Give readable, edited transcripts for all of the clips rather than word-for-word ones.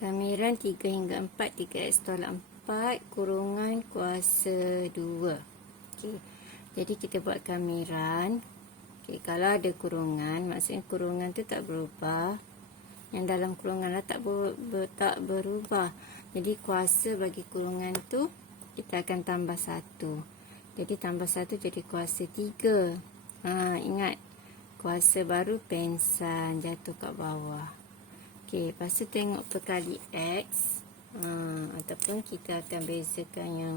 kamiran 3 hingga 4, 3x tolak 4 kurungan kuasa 2. Okey. Jadi kita buat kamiran. Okey, kalau ada kurungan, maksudnya kurungan tu tak berubah. Yang dalam kurungan lah tak berubah. Jadi kuasa bagi kurungan tu kita akan tambah 1. Jadi tambah 1 jadi kuasa 3. Ingat, kuasa baru pensan jatuh kat bawah. Okey, lepas tu tengok perkali X. Ataupun kita akan bezakan yang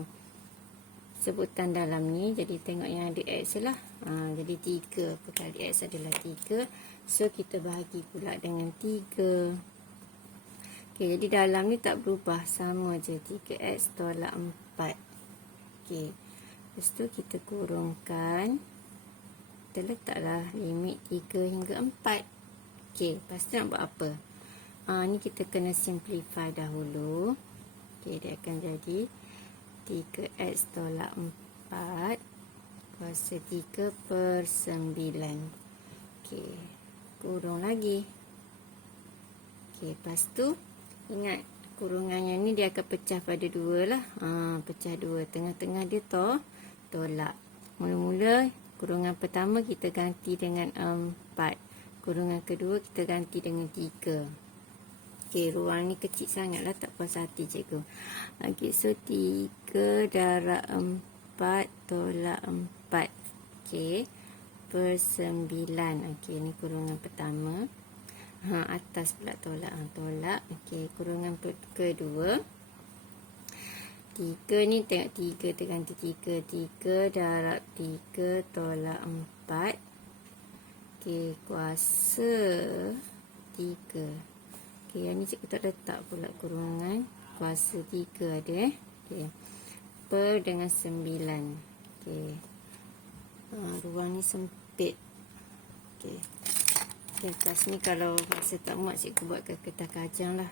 sebutan dalam ni. Jadi tengok yang ada X lah. Jadi 3 perkali X adalah 3. So kita bahagi pula dengan 3. Okey, jadi dalam ni tak berubah, sama je 3x tolak 4. Okey. Lepas tu kita kurungkan. Kita letaklah limit 3 hingga 4. Okey, lepas tu nak buat apa? Ni kita kena simplify dahulu. Okey, dia akan jadi 3x tolak 4 kuasa 3 per 9. Okey, kurung lagi. Okey, lepas tu ingat kurungannya ni dia akan pecah pada 2 lah. Pecah 2. Tengah-tengah dia tolak. Mula-mula kurungan pertama kita ganti dengan 4. Kurungan kedua kita ganti dengan 3. Okey, ruang ni kecil sangat lah, tak puas hati cikgu. Okey, so 3 darab 4 tolak 4. Okey, per 9. Okey, ni kurungan pertama. Atas pula tolak. Tolak. Okey, kurungan kedua. 3 ni tengok 3 terganti 3. 3 darab 3 tolak 4. Okey, kuasa 3. Okey, yang ni cikgu tak letak pula kurungan. Kuasa 3 ada Okey. Per dengan 9. Okey. Ruang ni sempit. Okey. Lepas ni kalau rasa tak muat, cikgu buatkan kertas kajang lah.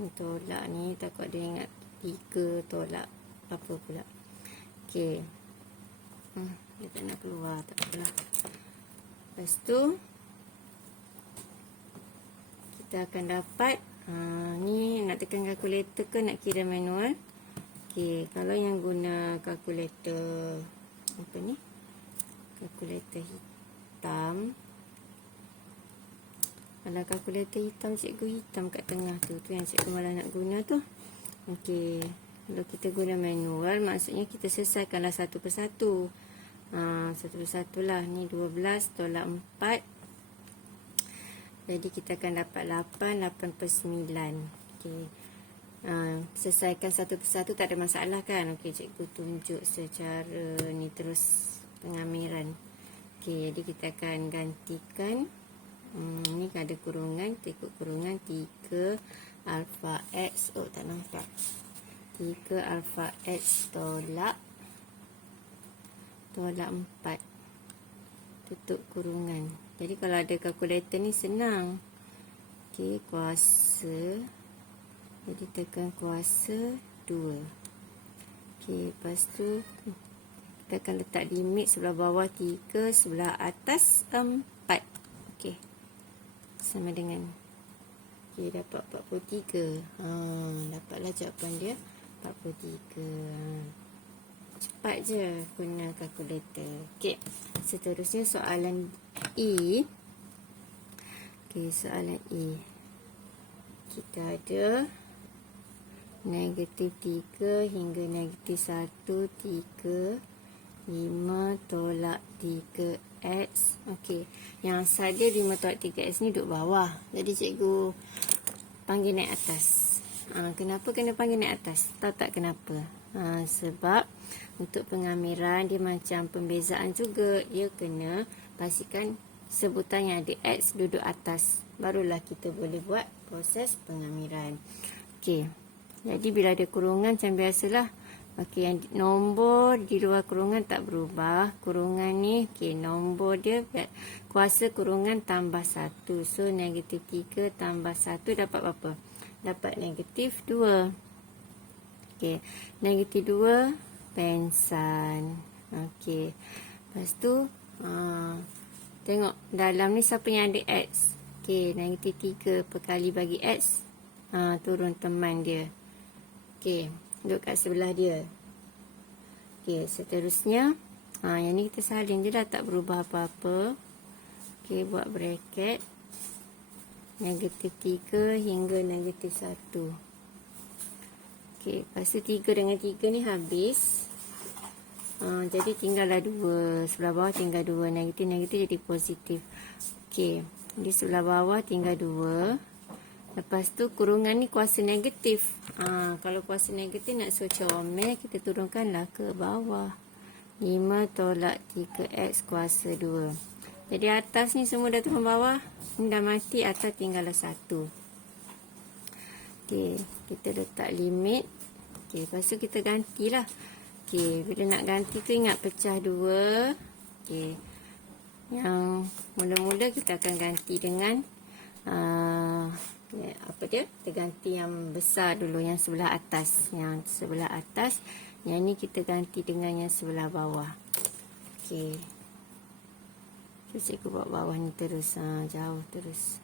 Ni tolak ni, takut dia ingat 3 tolak apa pula. Okey. Dia tak nak keluar, tak apalah. Lepas tu kita akan dapat ni nak tekan kalkulator ke nak kira manual. Okey, kalau yang guna kalkulator apa ni? Kalkulator hitam. Kalau kalkulator hitam, cikgu hitam kat tengah tu yang cikgu malah nak guna tu. Okey, kalau kita guna manual, maksudnya kita selesaikanlah satu persatu. Satu persatu lah. Ni 12 tolak 4. Jadi kita akan dapat 8 per 9. Okey. Selesaikan satu persatu tak ada masalah kan? Okey, cikgu tunjuk secara ni terus pengamiran. Okey, jadi kita akan gantikan. Ni ada kurungan, kita ikut kurungan 3 alfa x. Oh, tak nampak. 3 alfa x tolak 4. Tutup kurungan. Jadi kalau ada kalkulator ni senang. Okey, kuasa. Jadi tekan kuasa 2. Okey, lepas tu kita akan letak limit sebelah bawah 3, sebelah atas 4. Okey. Sama dengan. Okey, dapat 43. Dapatlah jawapan dia 43. Cepat je guna kalkulator. Okey, seterusnya soalan E. Okey, soalan E. Kita ada negatif 3 hingga negatif 1, 3, 5 tolak 3x. Okey, yang saja 5 tolak 3x ni duduk bawah. Jadi cikgu panggil naik atas. Kenapa kena panggil naik atas? Tahu tak kenapa? Sebab untuk pengamiran dia macam pembezaan juga. Dia kena pastikan sebutan yang ada X duduk atas. Barulah kita boleh buat proses pengamiran. Okey. Jadi bila ada kurungan macam biasalah. Okey, yang nombor di luar kurungan tak berubah. Kurungan ni, okey, nombor dia kuasa kurungan tambah 1. So negatif 3 tambah 1 dapat berapa? Dapat negatif 2. Okey, negatif 2 pensan. Okey. Lepas tu Tengok dalam ni siapa yang ada X. Okey, negatif 3 perkali bagi X. Turun teman dia. Okey, duduk kat sebelah dia. Okey, seterusnya. Yang ni kita salin je dah, tak berubah apa-apa. Okey, buat bracket. Negatif 3 hingga negatif 1. Okey, lepas tu 3 dengan 3 ni habis. Jadi tinggallah 2. Sebelah bawah tinggal 2. Negatif jadi positif. Okey. Di sebelah bawah tinggal 2. Lepas tu kurungan ni kuasa negatif. Kalau kuasa negatif nak suruh comel, kita turunkanlah ke bawah. 5 tolak 3x kuasa 2. Jadi atas ni semua dah turun bawah. Ni dah mati, atas tinggallah 1. Okey. Kita letak limit. Okey. Lepas tu kita gantilah. Okey, bila nak ganti tu ingat pecah 2. Okey. Yang mula-mula kita akan ganti dengan apa dia? Kita ganti yang besar dulu, yang sebelah atas. Yang sebelah atas. Yang ni kita ganti dengan yang sebelah bawah. Okey. Cikgu buat bawah ni terus, jauh terus.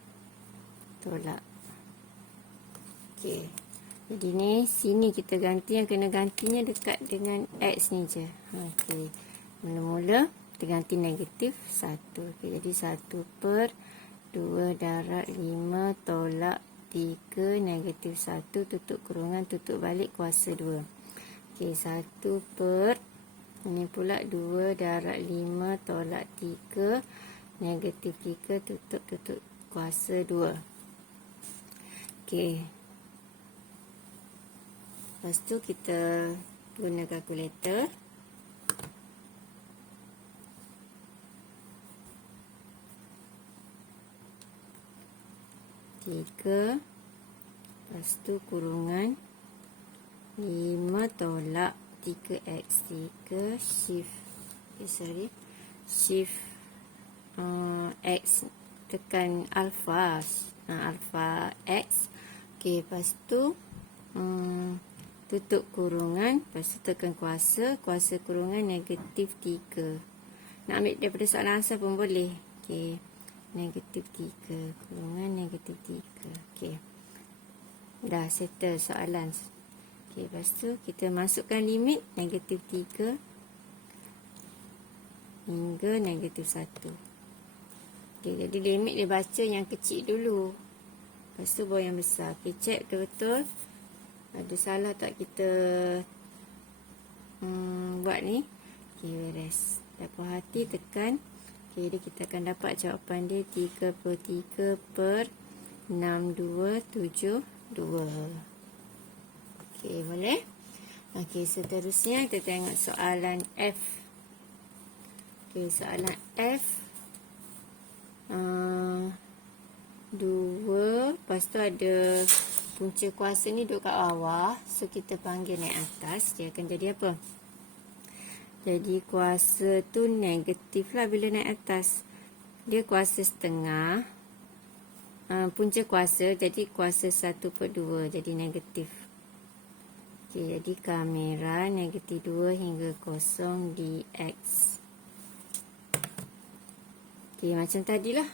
Tolak. Okey. Jadi ni, sini kita ganti, yang kena gantinya dekat dengan X ni je. Okey. Mula-mula, kita ganti negatif 1. Okey, jadi 1 per 2 darab 5 tolak 3 negatif 1 tutup kurungan, tutup balik kuasa 2. Okey, 1 per, ini pula 2 darab 5 tolak 3 negatif 3 tutup kuasa 2. Okey. Lepas tu kita guna kalkulator. Tiga. Lepas tu kurungan 5 tolak 3x. 3 shift. Shift x tekan alpha. Alpha x. Okey, lepas tu tutup kurungan, lepas tu tekan kuasa kurungan negatif 3. Nak ambil daripada soalan asal pun boleh. Okey, negatif 3, kurungan negatif 3. Okey, dah settle soalan. Okey, lepas tu kita masukkan limit negatif 3 hingga negatif 1. Okey, jadi limit dia baca yang kecil dulu, lepas tu bawa yang besar. Okey, check betul-betul. Ada salah tak kita buat ni. Okey, beres. Dah puas hati, tekan. Okey, jadi kita akan dapat jawapan dia 33 per 6272. Okey, boleh? Okey, seterusnya kita tengok soalan F. Okey, soalan F. 2. Lepas tu ada punca kuasa ni duduk kat bawah. So, kita panggil naik atas. Dia akan jadi apa? Jadi, kuasa tu negatif lah bila naik atas. Dia kuasa setengah. Punca kuasa, jadi kuasa 1/2. Jadi, negatif. Okay, jadi, kamera negatif 2 hingga 0 dx. Okay, macam tadilah.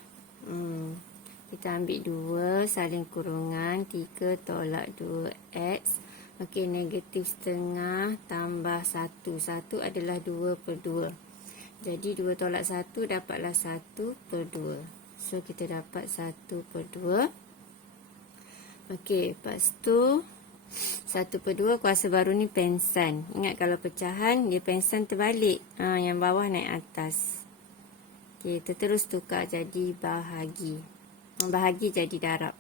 Kita ambil 2, saling kurungan, 3 tolak 2x. Okey, negatif setengah tambah 1. 1 adalah 2/2. Jadi, 2 tolak 1 dapatlah 1/2. So, kita dapat 1/2. Okey, lepas tu 1/2 kuasa baru ni pensan. Ingat kalau pecahan, dia pensan terbalik. Yang bawah naik atas. Okey, kita terus tukar jadi bahagi. Bahagi jadi darab.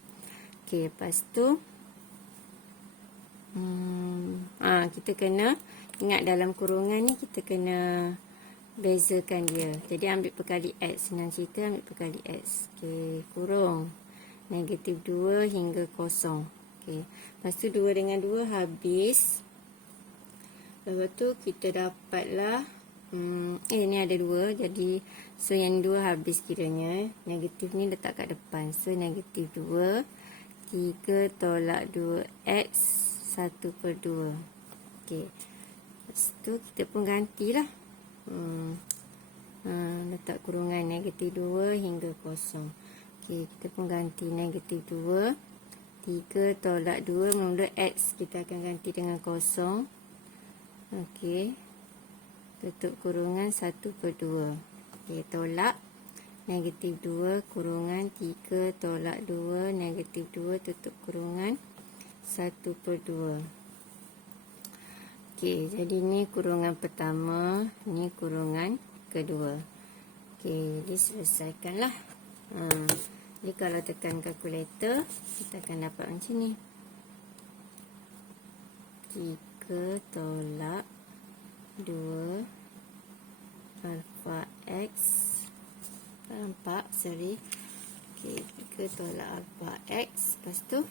Okey, lepas tu kita kena ingat dalam kurungan ni kita kena bezakan dia. Jadi ambil perkali x. Senang cerita ambil perkali x. Okey, kurung negatif 2 hingga 0. Okey, lepas tu 2 dengan 2 habis. Lepas tu kita dapatlah ni ada 2. Jadi so yang 2 habis kiranya. Negatif ni letak kat depan. So negatif 2. 3 tolak 2x 1/2. Okey. Lepas tu kita pun gantilah. Letak kurungan negatif 2 hingga kosong. Okey, kita pun ganti negatif 2. 3 tolak 2 mula X kita akan ganti dengan kosong. Okey. Tutup kurungan 1/2. Okey, tolak negatif 2 kurungan 3 tolak 2 negatif 2 tutup kurungan 1/2. Okey, jadi ni kurungan pertama, ni kurungan kedua. Okey, jadi selesaikanlah. Jadi kalau tekan kalkulator, kita akan dapat macam ni. 3 tolak 2 alfa X. Nampak? Sorry. Okey, 3 tolak alfa X. Lepas tu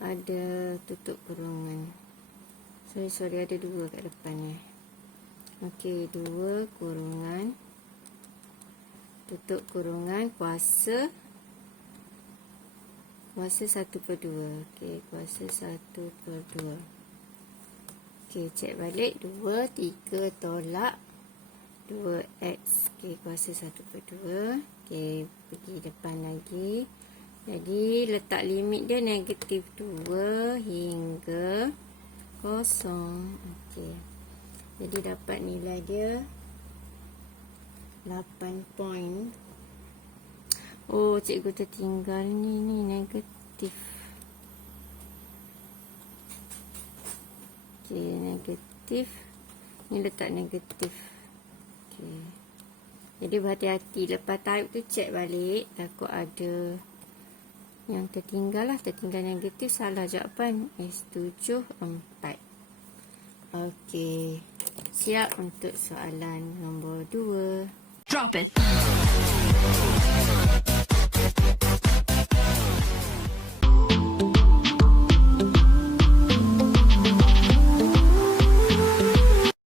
ada tutup kurungan. Sorry, ada 2 kat depan ni. Okey, 2 kurungan tutup kurungan kuasa 1/2. Okey, kuasa 1/2. Okey, cek balik. 2, 3 tolak 2x. Okey, kuasa 1/2. Okey, pergi depan lagi. Jadi, letak limit dia negatif 2 hingga kosong. Okey. Jadi, dapat nilai dia 8 point. Oh, cikgu tertinggal ni negatif. Okey, negatif. Ni letak negatif. Okey. Jadi berhati-hati lepas type tu, cek balik, takut ada yang tertinggal lah. Tertinggal negatif, salah jawapan. S7 4. Okey, siap untuk soalan nombor 2. Drop it.